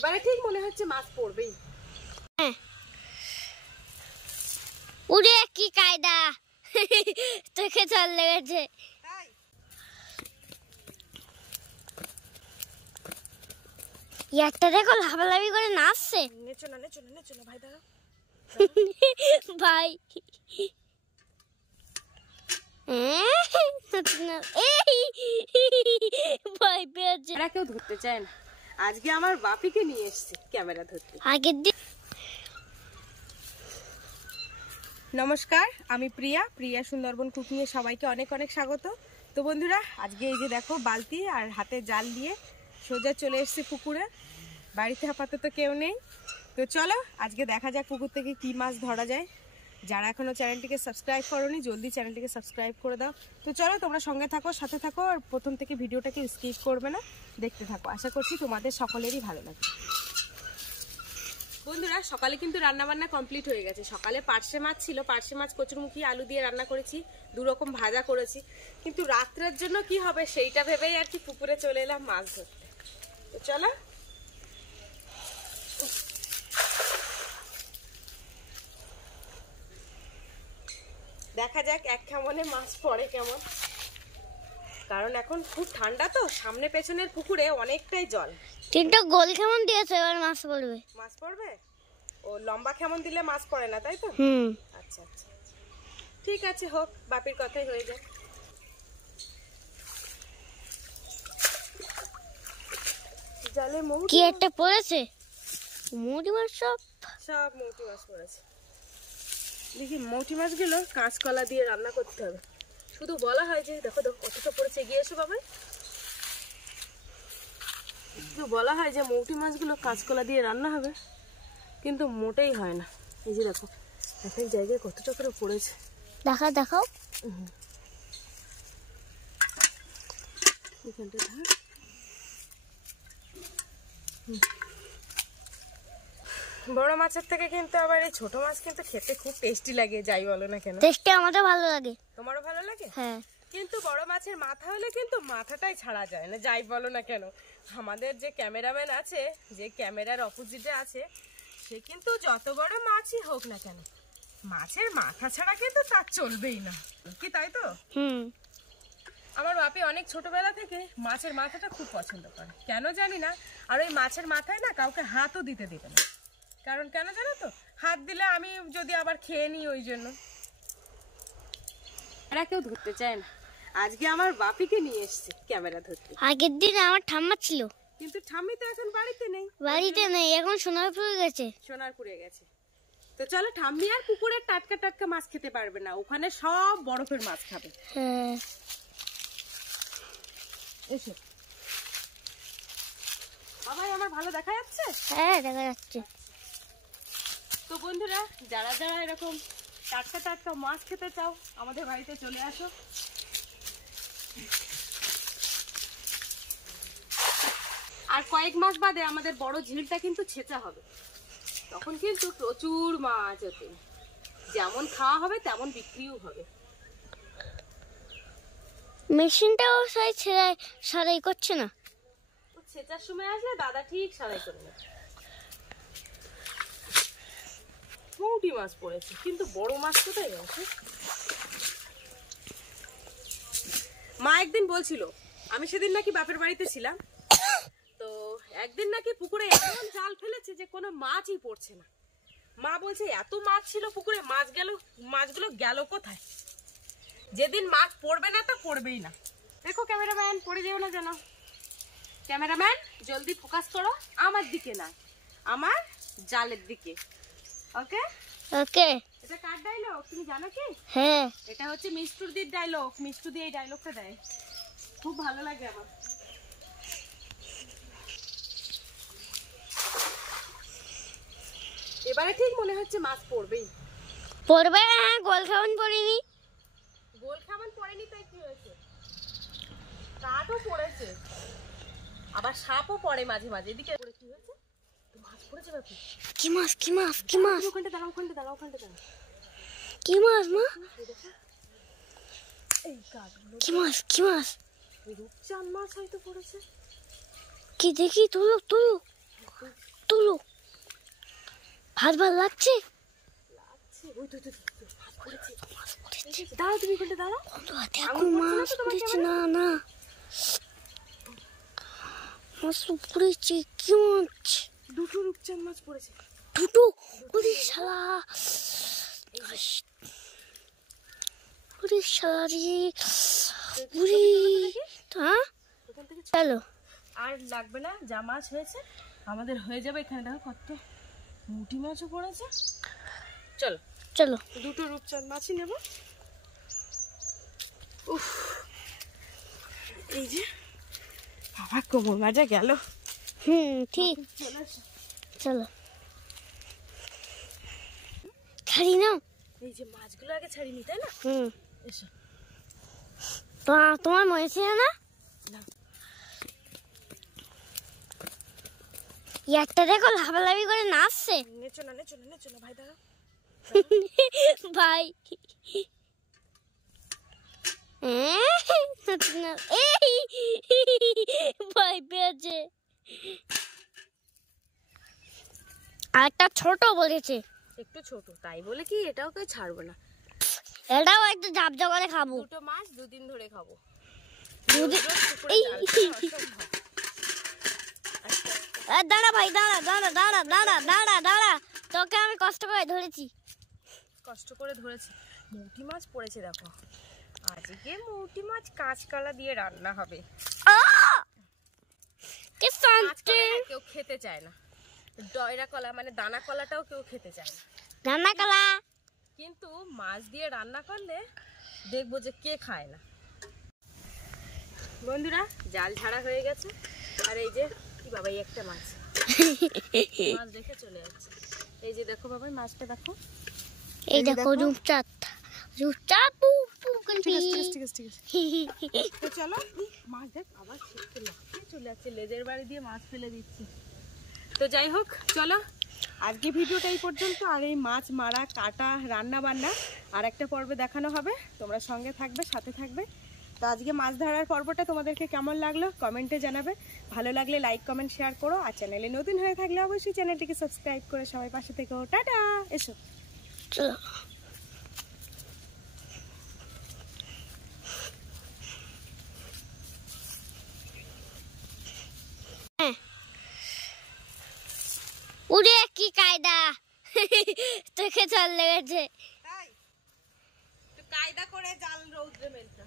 এবারে ঠিক মনে হচ্ছে মাছ পড়বেই। হ্যাঁ উড়ে কি কায়দা তোকে চল লেগেছে। ইয়ারটা দেখো লাফালাফি করে নাচছে। নেচো না নেচো না নেচো না ভাই দাঁড়াও ভাই ভাই পেয়েছে। এরা কেউ ধরতে চায় না, আজকে আমার বাপিকে নিয়ে এসেছে ক্যামেরা ধরতে। আগের দিন নমস্কার, আমি প্রিয়া সুন্দরবন কুকিংয়ে সবাইকে অনেক অনেক স্বাগত। তো বন্ধুরা, আজকে এই যে দেখো বালতি আর হাতে জাল দিয়ে সোজা চলে এসেছে পুকুরে। বাড়িতে আপাতত কেউ নেই, তো চলো আজকে দেখা যাক পুকুর থেকে কি মাছ ধরা যায়। যারা এখনো চ্যানেলটিকে সাবস্ক্রাইব করোনি জলদি চ্যানেলটিকে সাবস্ক্রাইব করে দাও। তো চলো তোমরা সঙ্গে থাকো, সাথে থাকো, আর প্রথম থেকে ভিডিওটাকে স্কিপ করবে না, দেখতে থাকো। আশা করছি তোমাদের সকলেরই ভালো লাগবে। বন্ধুরা, সকালে কিন্তু রান্নাবান্না কমপ্লিট হয়ে গেছে। সকালে পার্শে মাছ ছিল, পার্শে মাছ কচুরমুখী আলু দিয়ে রান্না করেছি, 2 রকম ভাজা করেছি। কিন্তু রাত্রের জন্য কি হবে সেইটা ভেবেই আর কি পুকুরে চলে এলাম মাছ ধরতে। তো চলো দেখা যাক এক কেমনে মাছ পড়ে কেমন, কারণ এখন খুব ঠান্ডা তো, সামনে পেছনের পুকুরে অনেকটাই জল। তিনটা গোল কেমন দিয়েছে, এবার মাছ পড়বে। মাছ পড়বে? ও লম্বা কেমন দিলে মাছ পড়ে না, তাই তো? আচ্ছা আচ্ছা ঠিক আছে, হোক, বাপির কথাই হয়ে যায়। জালে কি একটা পড়েছে, মৌটি মাছ, সব মৌটি মাছ পড়েছে। দেখি মৌটি মাছগুলো কাঁচকলা দিয়ে রান্না করতে হবে। শুধু বলা হয় যে দেখো দেখো কতটা পড়েছে, এগিয়ে এসো বাবা। শুধু বলা হয় যে মৌটি মাছগুলো কাঁচকলা দিয়ে রান্না হবে, কিন্তু মোটেই হয় না। এই যে দেখো এক এক জায়গায় কতটা করে পড়েছে। দেখাও এখানটা থাক। বড় মাছের থেকে কিন্তু আবার এই ছোট মাছ কিন্তু খেতে খুব টেস্টি লাগে, যাই বলো না কেন। টেস্টে আমাদের ভালো লাগে। তোমারও ভালো লাগে? হ্যাঁ, কিন্তু বড় মাছের মাথা হলে কিন্তু মাথাটাই ছাড়া যায় না, যাই বলো না কেন। আমাদের যে ক্যামেরাম্যান আছে, যে ক্যামেরার অপোজিটে আছে, সে কিন্তু যত বড় মাছই হোক না কেন মাছের মাথা ছাড়া কিন্তু তার চলবেই না, কি তাই তো? আমার বাপি অনেক ছোটবেলা থেকে মাছের মাথাটা খুব পছন্দ করে, কেন জানি না। আর ওই মাছের মাথায় না কাউকে হাতও দিতে দেবে না, কারণ কেন জানো তো, হাত দিলে আমি যদি আবার খেয়ে নিই, ওই জন্য এরা কেউ ধরতে চায় না। আজকে আমার বাপিকে নিয়ে এসেছে ক্যামেরা ধরতে। আগের দিন আমার ঠাম্মা ছিল, কিন্তু ঠাম্মি তো এখন বাড়িতে নেই, এখন সোনারপুরে গেছে। তো চলো, ঠাম্মি আর পুকুরের টাটকা টাটকা মাছ খেতে পারবে না, ওখানে সব বরফের মাছ খাবে। হ্যাঁ এসো বাবাই, আমার ভালো দেখা যাচ্ছে? হ্যাঁ দেখা যাচ্ছে। তো বন্ধুরা, যারা যারা এরকম টাটকা টাটকা মাছ খেতে চাও আমাদের বাড়িতে চলে আসো। আর কয়েক মাস বাদে আমাদের বড় ঝিলটা কিন্তু ছেঁচা হবে, তখন কিন্তু প্রচুর মাছ ওঠে, যেমন খাওয়া হবে তেমন বিক্রিও হবে। মেশিনটাও সারাই করছে না, ছেঁচার সময় আসলে দাদা ঠিক সারাই করে নেবে। মৌটি মাছ পড়েছে, কিন্তু বড় মাছ কোথায় গেছে? মা একদিন বলছিল, আমি সেদিন নাকি বাপের বাড়িতে ছিলাম, তো একদিন নাকি পুকুরে এমন জাল ফেলেছে যে কোনো মাছই পড়ছে না। মা বলছে এত মাছ ছিল পুকুরে, মাছগুলো গেল কোথায়? যেদিন মাছ পড়বে না তা পড়বেই না। দেখো ক্যামেরাম্যান, পড়ে যেও না যেন। ক্যামেরাম্যান জলদি ফোকাস করো আমার দিকে না, আমার জালের দিকে। ওকে ওকে। এটা কার ডায়লগ তুমি জানো কি? হ্যাঁ, এটা হচ্ছে মিষ্টুদির ডায়লগ। মিষ্টুদি এই ডায়লগটা দেয়, খুব ভালো লাগে আমার। এবারে ঠিক মনে হচ্ছে মাছ পড়বেই। পড়বে? হ্যাঁ, গোল খাওয়ান পড়েনি। গোল খাওয়ান পড়েনি তাই কি হয়েছে? কাঠও পড়েছে, আবার সাপও পড়ে মাঝে মাঝে। এদিকে কি হয়েছে? মাছ পড়েছে বাপি। কি মাছ? ওখানটা দাঁড়াও। কি মাছ মা? এই কাঠগুলো কি মাছ? রূপচাঁদ মাছ হয়তো পড়েছে। কি দেখি, তুলো। তুলো ভাত ভাত লাগছে। ওই তো দাঁড়াও, তুমি ওখানে দাঁড়াও। দেখো মাছ পড়েছে। না না মাছ তো পড়েছে। কি মাছ? দুটো রূপচাঁদ মাছ পড়েছে। দুটো? ওরে শালা, ওরে শালা রে, ওরে। হ্যাঁ চলো। আর লাগবে না, যা মাছ হয়েছে আমাদের হয়ে যাবে। এখানে দেখো কত মুটি মাছও পড়েছে। চলো চলো, দুটো রূপচাঁদ মাছই নেব। উফ, এই যে বাবা কোমর মাজা গেল। ঠিক, চলো ছাড়ি নাও। এই যে মাছগুলো আগে ছাড়িনি, তাই না? এসো। তোমার মনে ছিল না? একটা দেখো লাফালাফি করে নাচছে। নেচো না, নেচো না, নেচো না ভাই, দাঁড়াও ভাই। ভাই পেয়েছে। আর একটা ছোট বলেছে, একটু ছোট, তাই বলে কি এটাও কেউ ছাড়বো না। এটাও একটু ঝাপঝা করে খাবো। দুটো মাছ দুদিন ধরে খাবো। দাঁড়া ভাই, দাঁড়া দাঁড়া দাঁড়া দাঁড়া দাঁড়া দাঁড়া, তোকে আমি কষ্ট করে ধরেছি। কষ্ট করে ধরেছি। মুটি মাছ পড়েছে দেখো। আজকে মুটি মাছ কাঁচকলা দিয়ে রান্না হবে। কেউ খেতে চায় না, ডয়রা কলা মানে দানা কলাটাও কেউ খেতে চায় না। দানা কলা কিন্তু মাছ দিয়ে রান্না করলে দেখবো যে কে খায় না। বন্ধুরা, জাল ছাড়া হয়ে গেছে। আর এই যে কি বাবা, এই একটা মাছ মাছ দেখে চলে যাচ্ছে। এই যে দেখো বাবা, মাছটা দেখো। এই দেখো রূপচাঁদ, রূপচাঁদ চলো। মাছ দেখ আবার চলে যাচ্ছে, লেজের বাড়ি দিয়ে মাছ ফেলে দিচ্ছি। তো যাই হোক, চলো আজকে ভিডিওটা এই পর্যন্ত। আর এই মাছ মারা, কাটা, রান্না বান্না আর একটা পর্বে দেখানো হবে। তোমরা সঙ্গে থাকবে, সাথে থাকবে। তো আজকে মাছ ধরার পর্বটা তোমাদেরকে কেমন লাগলো কমেন্টে জানাবে। ভালো লাগলে লাইক কমেন্ট শেয়ার করো। আর চ্যানেলে নতুন হয়ে থাকলে অবশ্যই চ্যানেলটিকে সাবস্ক্রাইব করে সবাই পাশে থেকো। টাটা, এসো। চলো। উড়ে কি কায়দা, তোকে চল লেগেছে। তাই তো কায়দা করে জাল রৌদ্রে মেলতে